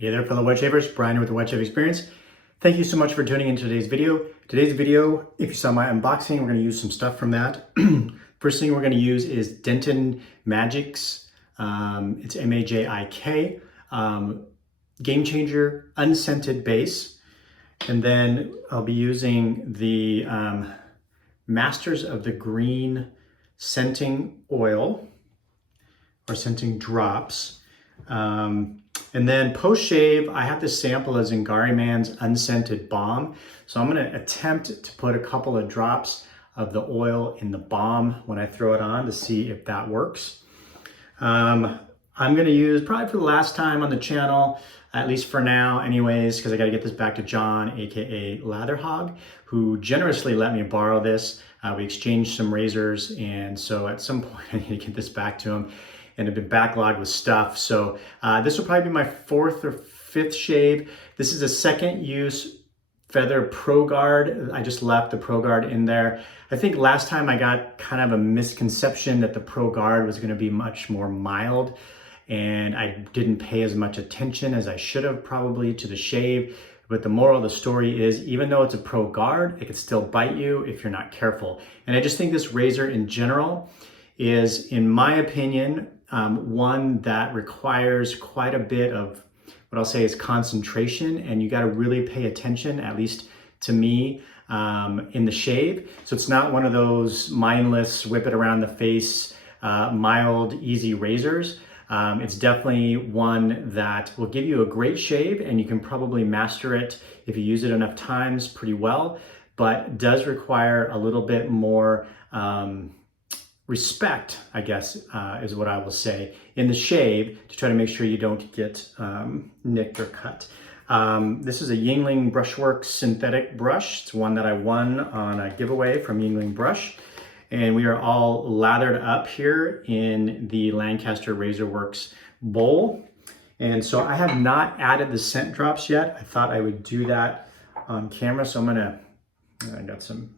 Hey there, fellow wet shavers. Brian here with the Wet Shave Experience. Thank you so much for tuning in today's video. Today's video, if you saw my unboxing, we're going to use some stuff from that. First thing we're going to use is Denton Majik's, it's M-A-J-I-K, Game Changer Unscented Base. And then I'll be using the Masters of the Green Scenting Oil, or scenting drops. And then post-shave, I have this sample of Zingari Man's Unscented Balm. So I'm gonna attempt to put a couple of drops of the oil in the balm when I throw it on to see if that works. I'm gonna use, probably for the last time on the channel, at least for now anyways, because I gotta get this back to John, AKA Latherhog, who generously let me borrow this. We exchanged some razors, and so at some point I need to get this back to him. And have been backlogged with stuff. So this will probably be my 4th or 5th shave. This is a second use Feather Pro Guard. I just left the Pro Guard in there. I think last time I got kind of a misconception that the Pro Guard was gonna be much more mild, and I didn't pay as much attention as I should have probably to the shave. But the moral of the story is, even though it's a Pro Guard, it can still bite you if you're not careful. And I just think this razor in general is, in my opinion, one that requires quite a bit of what I'll say is concentration, and you got to really pay attention, at least to me, in the shave. So it's not one of those mindless, whip it around the face, mild, easy razors. It's definitely one that will give you a great shave, and you can probably master it if you use it enough times pretty well, but does require a little bit more respect, I guess, is what I will say, in the shave to try to make sure you don't get nicked or cut. This is a Yingling Brushworks synthetic brush. It's one that I won on a giveaway from Yingling Brush. And we are all lathered up here in the Lancaster Razor Works bowl. And so I have not added the scent drops yet. I thought I would do that on camera. So I got some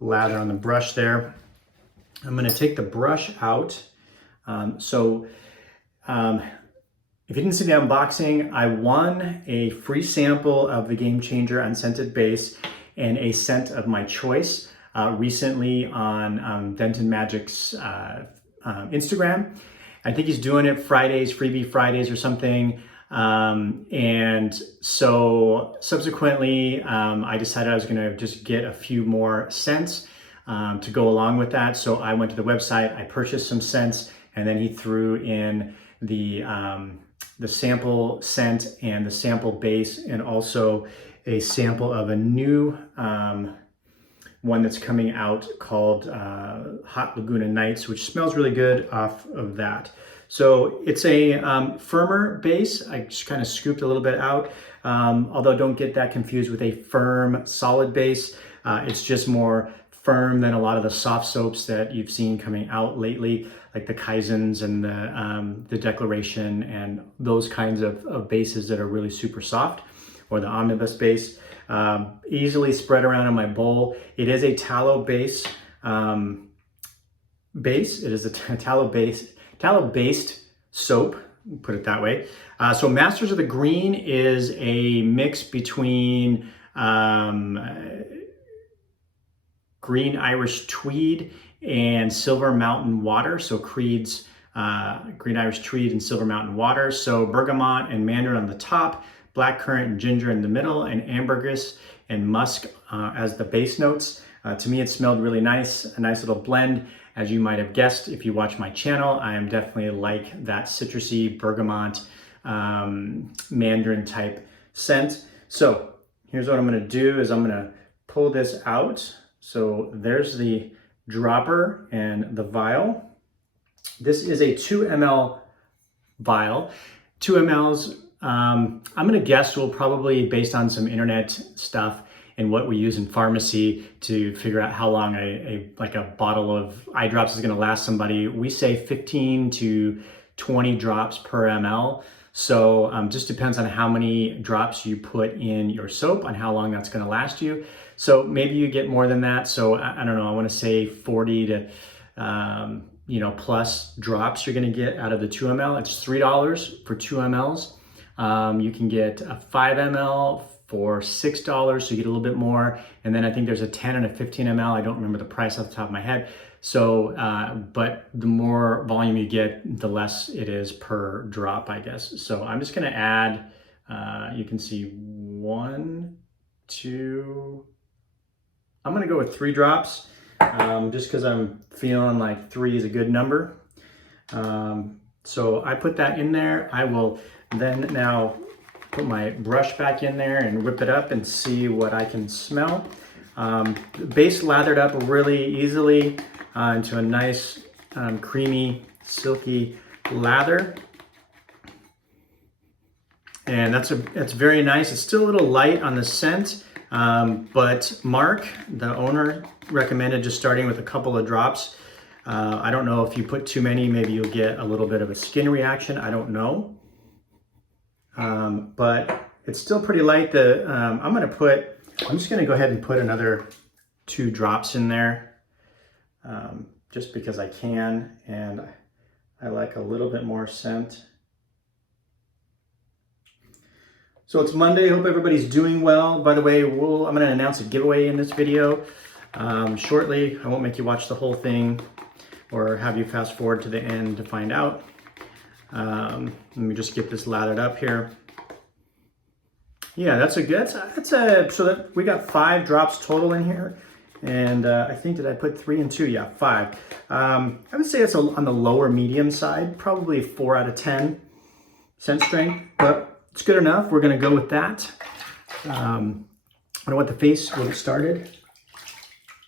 lather on the brush there. I'm gonna take the brush out. If you didn't see the unboxing, I won a free sample of the Game Changer Unscented Base and a scent of my choice recently on Denton Majik's Instagram. I think he's doing it Fridays, Freebie Fridays or something. And so subsequently, I decided I was gonna just get a few more scents to go along with that. So I went to the website, I purchased some scents, and then he threw in the sample scent and the sample base, and also a sample of a new one that's coming out called Hot Laguna Nights, which smells really good off of that. So it's a firmer base. I just kind of scooped a little bit out, although don't get that confused with a firm solid base. It's just more firm than a lot of the soft soaps that you've seen coming out lately, like the Kaizens and the Declaration and those kinds of bases that are really super soft, or the Omnibus base. Easily spread around in my bowl. It is a tallow base. It is a tallow-based soap, put it that way. So Masters of the Green is a mix between Green Irish Tweed and Silver Mountain Water. So Creed's Green Irish Tweed and Silver Mountain Water. So bergamot and mandarin on the top, blackcurrant and ginger in the middle, and ambergris and musk as the base notes. To me, it smelled really nice, a nice little blend. As you might have guessed, if you watch my channel, I am definitely like that citrusy bergamot mandarin type scent. So here's what I'm gonna do is I'm gonna pull this out. So there's the dropper and the vial. This is a 2 ml vial. 2 mLs, I'm gonna guess will probably, based on some internet stuff and what we use in pharmacy to figure out how long a bottle of eye drops is gonna last somebody, we say 15 to 20 drops per ml. So just depends on how many drops you put in your soap on how long that's gonna last you. So maybe you get more than that. So I don't know, I wanna say 40 to plus drops you're gonna get out of the 2 ml. It's $3 for 2 mLs. You can get a 5 ml for $6, so you get a little bit more. And then I think there's a 10 and a 15 ml. I don't remember the price off the top of my head. So, but the more volume you get, the less it is per drop, I guess. So I'm just gonna add, you can see 1, 2, I'm gonna go with 3 drops, just because I'm feeling like 3 is a good number. So I put that in there. I will then now put my brush back in there and whip it up and see what I can smell. The base lathered up really easily into a nice creamy, silky lather. And that's very nice. It's still a little light on the scent, but Mark, the owner, recommended just starting with a couple of drops. I don't know if you put too many, maybe you'll get a little bit of a skin reaction. I don't know. But it's still pretty light. I'm just gonna go ahead and put another 2 drops in there, just because I can, and I like a little bit more scent. So it's Monday. Hope everybody's doing well. By the way, I'm gonna announce a giveaway in this video shortly. I won't make you watch the whole thing or have you fast forward to the end to find out. Let me just get this lathered up here. Yeah, so that we got 5 drops total in here. And I think, did I put 3 and 2? Yeah, 5. I would say it's on the lower medium side, probably 4 out of 10 scent strength, but it's good enough. We're gonna go with that. I don't want the face, we'll get started.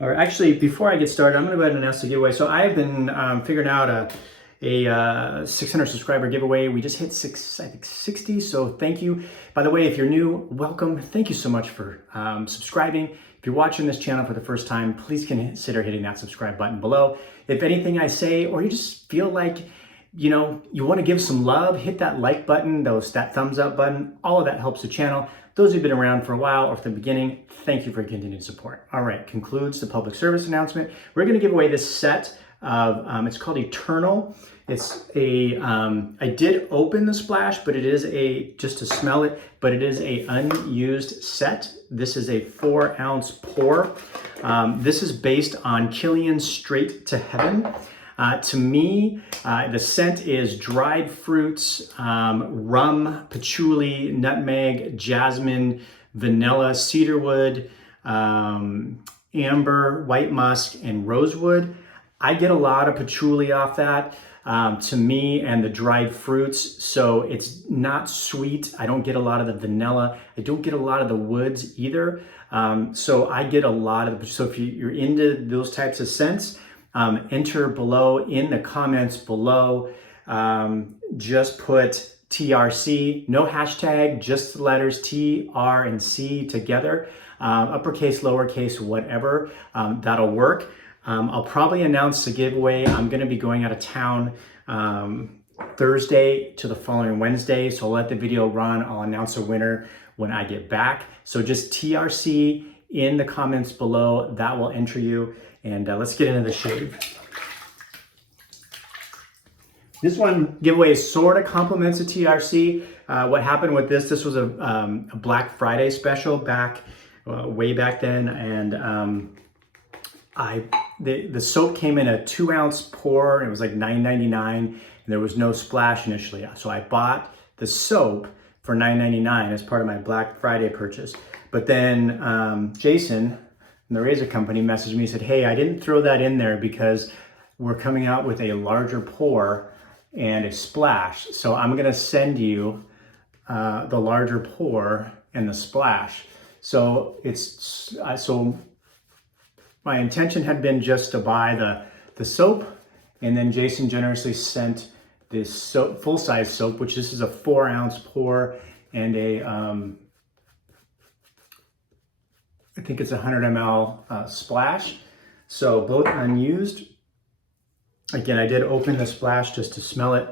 Or actually, before I get started, I'm gonna go ahead and announce the giveaway. So I've been figuring out a 600 subscriber giveaway. We just hit 60, so thank you. By the way, if you're new, welcome. Thank you so much for subscribing. If you're watching this channel for the first time, please consider hitting that subscribe button below. If anything I say, or you just feel like, you want to give some love, hit that like button, that thumbs up button. All of that helps the channel. Those who've been around for a while or from the beginning, thank you for your continued support. All right, concludes the public service announcement. We're going to give away this set of, it's called Eternal. It's I did open the splash, but it is just to smell it, but it is a unused set. This is a 4-ounce pour. This is based on Killian's Straight to Heaven. To me, the scent is dried fruits, rum, patchouli, nutmeg, jasmine, vanilla, cedarwood, amber, white musk, and rosewood. I get a lot of patchouli off that, to me, and the dried fruits, so it's not sweet. I don't get a lot of the vanilla. I don't get a lot of the woods either. So I get a lot of, so if you're into those types of scents, enter below in the comments below. Just put TRC, no hashtag, just the letters T, R, and C together, uppercase, lowercase, whatever, that'll work. I'll probably announce the giveaway. I'm going to be going out of town Thursday to the following Wednesday, so I'll let the video run. I'll announce a winner when I get back. So just TRC in the comments below, that will enter you. And let's get into the shave. This one giveaway sort of complements a TRC. What happened with this was a Black Friday special back way back then, and the soap came in a 2-ounce pour, and it was like $9.99, and there was no splash initially. So I bought the soap for $9.99 as part of my Black Friday purchase. But then Jason from the razor company messaged me and said, hey, I didn't throw that in there because we're coming out with a larger pour and a splash. So I'm gonna send you the larger pour and the splash. So my intention had been just to buy the soap, and then Jason generously sent this soap, full-size soap, which this is a 4-ounce pour, and I think it's 100 ml splash. So both unused. Again, I did open the splash just to smell it,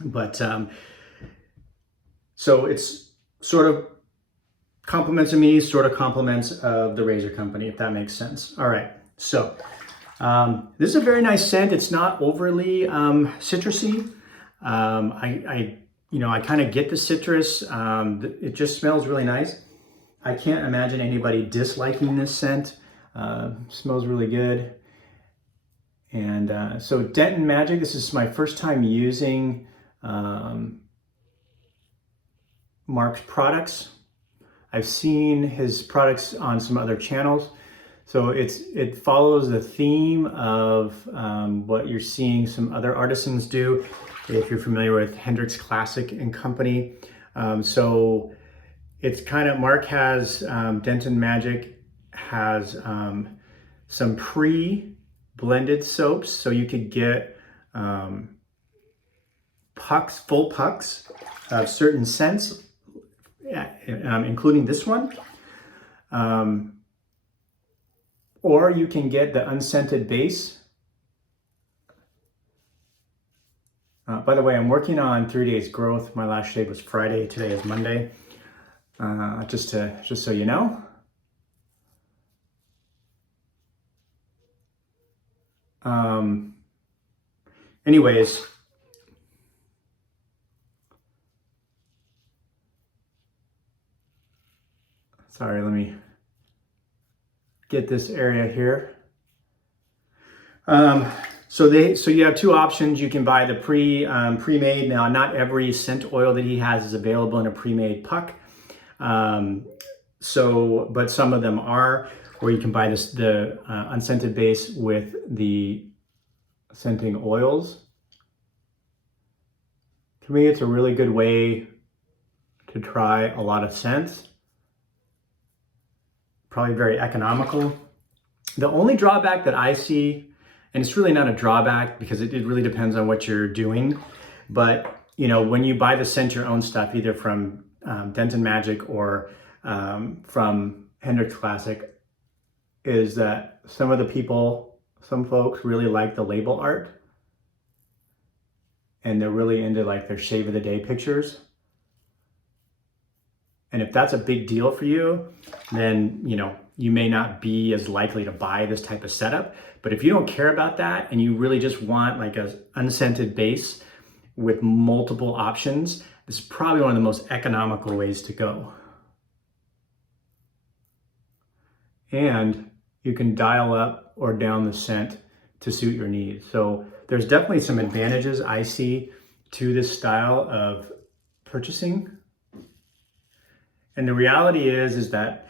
but so it's sort of compliments of me, sort of compliments of the razor company, if that makes sense. All right, so this is a very nice scent. It's not overly citrusy. I I kind of get the citrus. It just smells really nice. I can't imagine anybody disliking this scent. Smells really good. And so Denton Majik, this is my first time using Mark's products. I've seen his products on some other channels. So it follows the theme of what you're seeing some other artisans do, if you're familiar with Hendrix Classic and Company. So it's kind of, Mark has, Denton Majik has some pre-blended soaps, so you could get pucks, full pucks of certain scents, including this one. Or you can get the unscented base. By the way, I'm working on 3 days growth. My last shave was Friday. Today is Monday. Just so you know. Anyways, sorry, let me get this area here. So you have two options. You can buy the pre-made. Now, not every scent oil that he has is available in a pre-made puck. But some of them are, or you can buy the unscented base with the scenting oils. To me, it's a really good way to try a lot of scents. Probably very economical. The only drawback that I see, and it's really not a drawback because it really depends on what you're doing, but when you buy the scent your own stuff, either from Denton Majik or from Hendrix Classic, is that some folks really like the label art, and they're really into like their shave of the day pictures. And if that's a big deal for you, then you may not be as likely to buy this type of setup. But if you don't care about that and you really just want like an unscented base with multiple options, this is probably one of the most economical ways to go. And you can dial up or down the scent to suit your needs. So there's definitely some advantages I see to this style of purchasing. And the reality is that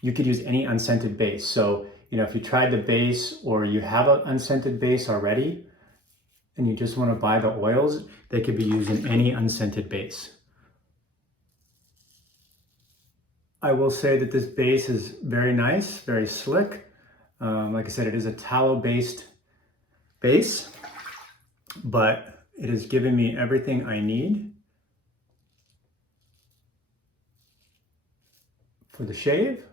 you could use any unscented base. So, if you tried the base or you have an unscented base already and you just want to buy the oils, they could be used in any unscented base. I will say that this base is very nice, very slick. Like I said, it is a tallow-based base, but it has given me everything I need for the shave.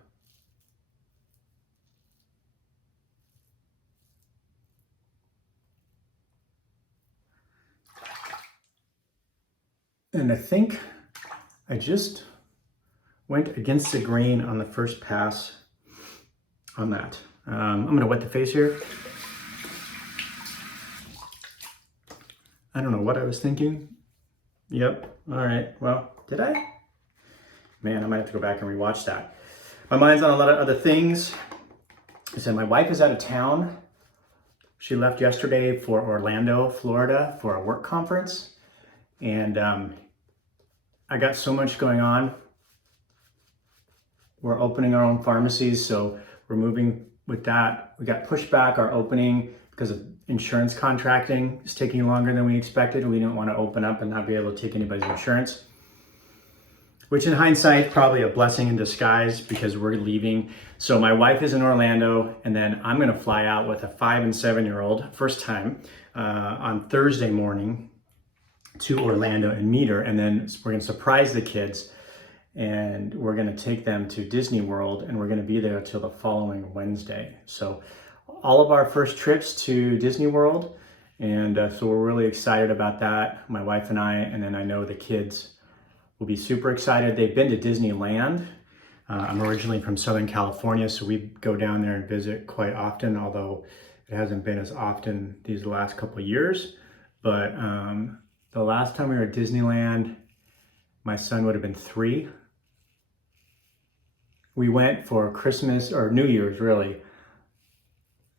And I think I just went against the grain on the first pass on that. I'm gonna wet the face here. I don't know what I was thinking. Yep, all right, well, did I? Man, I might have to go back and rewatch that. My mind's on a lot of other things. I said my wife is out of town. She left yesterday for Orlando, Florida for a work conference. And I got so much going on. We're opening our own pharmacies, so we're moving with that. We got pushed back our opening because of insurance contracting. It's taking longer than we expected. We didn't want to open up and not be able to take anybody's insurance, which in hindsight, probably a blessing in disguise because we're leaving. So my wife is in Orlando, and then I'm gonna fly out with a 5 and 7-year-old, first time, on Thursday morning to Orlando and meet her. And then we're gonna surprise the kids, and we're gonna take them to Disney World, and we're gonna be there till the following Wednesday. So all of our first trips to Disney World, and so we're really excited about that, my wife and I, and then I know the kids will be super excited. They've been to Disneyland. I'm originally from Southern California, so we go down there and visit quite often, although it hasn't been as often these last couple of years. But The last time we were at Disneyland, my son would have been 3. We went for Christmas, or New Year's really.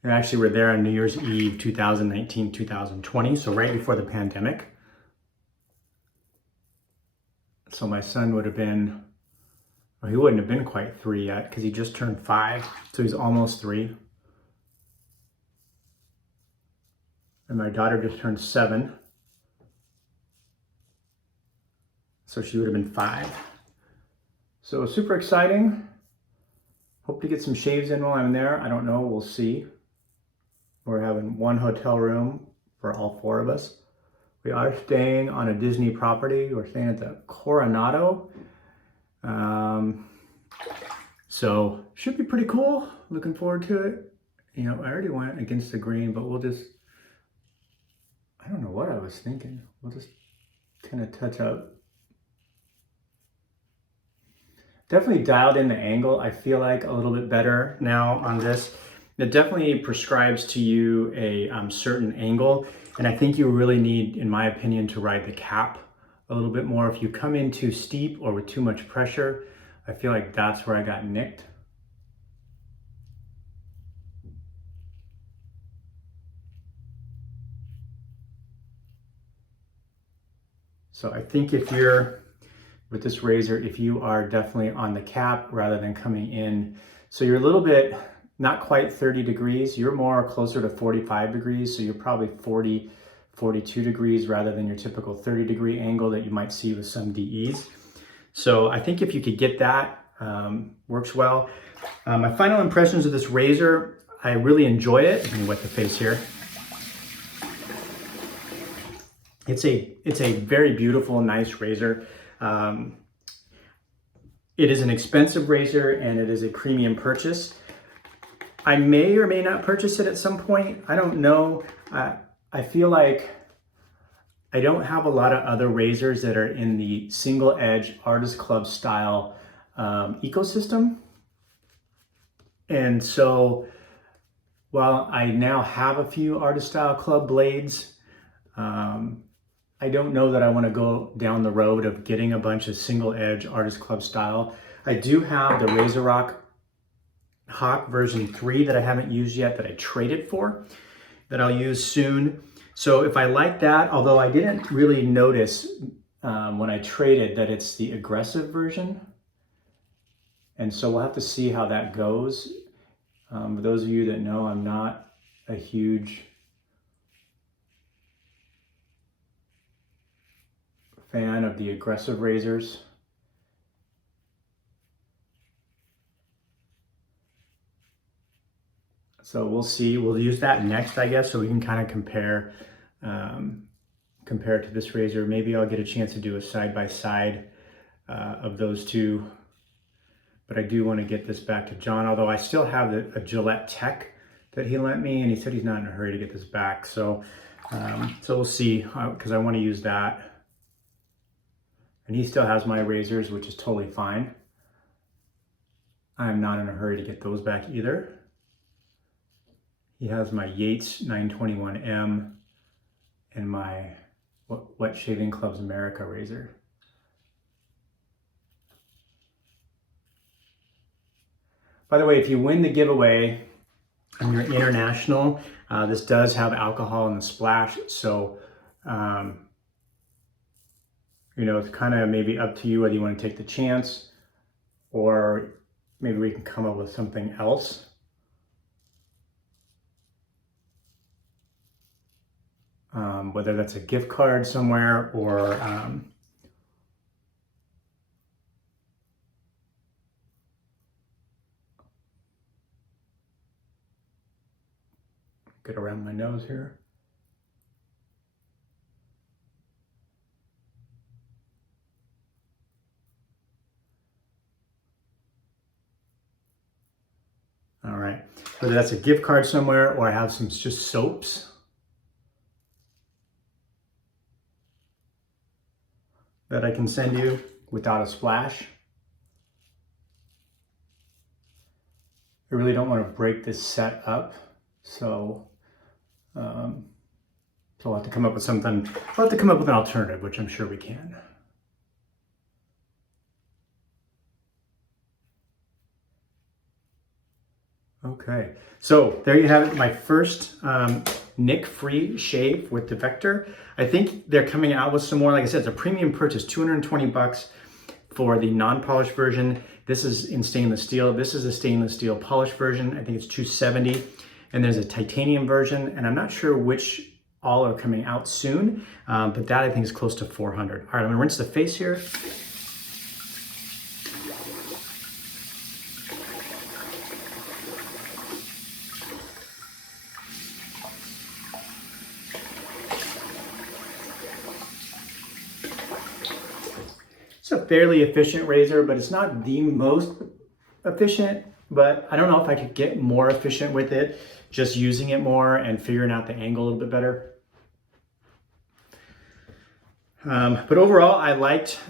We actually were there on New Year's Eve, 2019, 2020, so right before the pandemic. So my son would have been, well, he wouldn't have been quite 3 yet because he just turned 5, so he's almost 3. And my daughter just turned 7. So she would have been 5. So super exciting. Hope to get some shaves in while I'm there. I don't know, we'll see. We're having 1 hotel room for all 4 of us. We are staying on a Disney property. We're staying at the Coronado. So should be pretty cool. Looking forward to it. You know, I already went against the grain, but we'll just, I don't know what I was thinking. We'll just kind of touch up. Definitely dialed in the angle, I feel like, a little bit better now on this. It definitely prescribes to you a certain angle, and I think you really need, in my opinion, to ride the cap a little bit more. If you come in too steep or with too much pressure, I feel like that's where I got nicked. So I think if you're, with this razor, if you are definitely on the cap rather than coming in, so you're a little bit, not quite 30 degrees, you're more closer to 45 degrees, so you're probably 40, 42 degrees rather than your typical 30-degree angle that you might see with some DEs. So I think if you could get that, works well. My final impressions of this razor, I really enjoy it. Let me wet the face here. It's a very beautiful, nice razor. It is an expensive razor and it is a premium purchase. I may or may not purchase it at some point. I don't know. I feel like I don't have a lot of other razors that are in the single edge Artist Club style ecosystem. And so while I now have a few Artist Style Club blades, I don't know that I want to go down the road of getting a bunch of single edge Artist Club style. I do have the Razor Hawk version 3 that I haven't used yet, that I traded for, that I'll use soon. So if I like that, although I didn't really notice when I traded that it's the aggressive version. And so we'll have to see how that goes. For those of you that know, I'm not a huge fan of the aggressive razors. So we'll see. We'll use that next, I guess, so we can kind of compare it to this razor. Maybe I'll get a chance to do a side-by-side of those two. But I do want to get this back to John, although I still have a Gillette Tech that he lent me, and he said he's not in a hurry to get this back. So, so we'll see, because I want to use that. And he still has my razors, which is totally fine. I'm not in a hurry to get those back either. He has my Yates 921M and my Wet Shaving Club's America razor. By the way, if you win the giveaway and you're international, this does have alcohol in the splash. So, you know, it's kind of maybe up to you whether you want to take the chance, or maybe we can come up with something else. Whether that's a gift card somewhere or get around my nose here. All right, whether that's a gift card somewhere or I have some just soaps. That I can send you without a splash. I really don't want to break this set up, so So I'll have to come up with something, I'll have to come up with an alternative, which I'm sure we can. Okay, so there you have it, my first nick-free shave with the Vector. I think they're coming out with some more. Like I said, it's a premium purchase, 220 bucks for the non-polished version. This is in stainless steel. This is a stainless steel polished version. I think it's 270. And there's a titanium version, and I'm not sure which all are coming out soon, but that I think is close to 400. All right, I'm gonna rinse the face here. It's a fairly efficient razor, but it's not the most efficient, but I don't know if I could get more efficient with it, just using it more and figuring out the angle a little bit better. But overall, I liked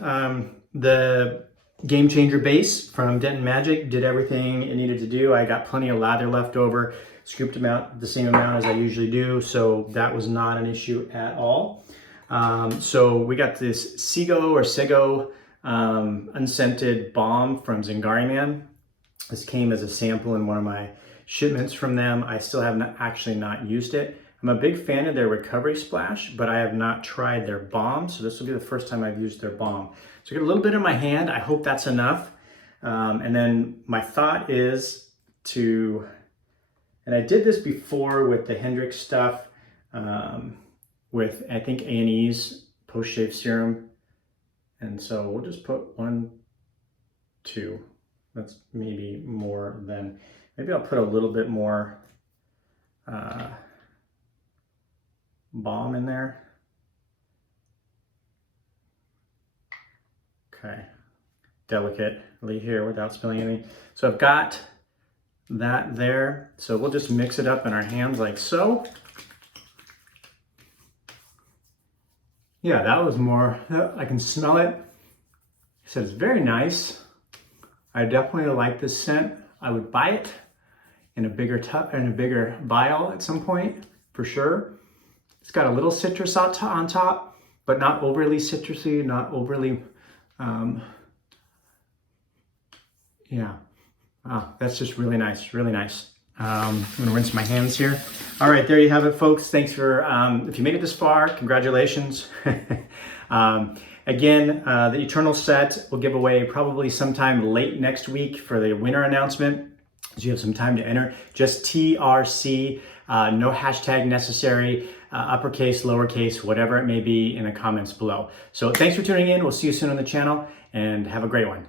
the Game Changer base from Denton Majik. Did everything it needed to do. I got plenty of lather left over, scooped them out the same amount as I usually do, so that was not an issue at all. So we got this Sego unscented balm from Zingari Man. This came as a sample in one of my shipments from them. I still have actually not used it. I'm a big fan of their recovery splash, but I have not tried their balm. So this will be the first time I've used their balm. So I get a little bit in my hand. I hope that's enough. And then my thought is to, and I did this before with the Hendrix stuff, with I think A&E's post-shave serum. And so we'll just put 1, 2. That's maybe more than, maybe I'll put a little bit more balm in there. Okay, delicately here without spilling anything. So I've got that there. So we'll just mix it up in our hands like so. Yeah, that was more, I can smell it. It says very nice. I definitely like this scent. I would buy it in a bigger vial at some point, for sure. It's got a little citrus on top, but not overly citrusy, not overly, yeah. That's just really nice, really nice. I'm gonna rinse my hands here. All right, there you have it, folks. Thanks for, if you made it this far, congratulations. Again, the Eternal set will give away probably sometime late next week for the winner announcement. So you have some time to enter. Just TRC, no hashtag necessary, uppercase, lowercase, whatever it may be in the comments below. So thanks for tuning in. We'll see you soon on the channel and have a great one.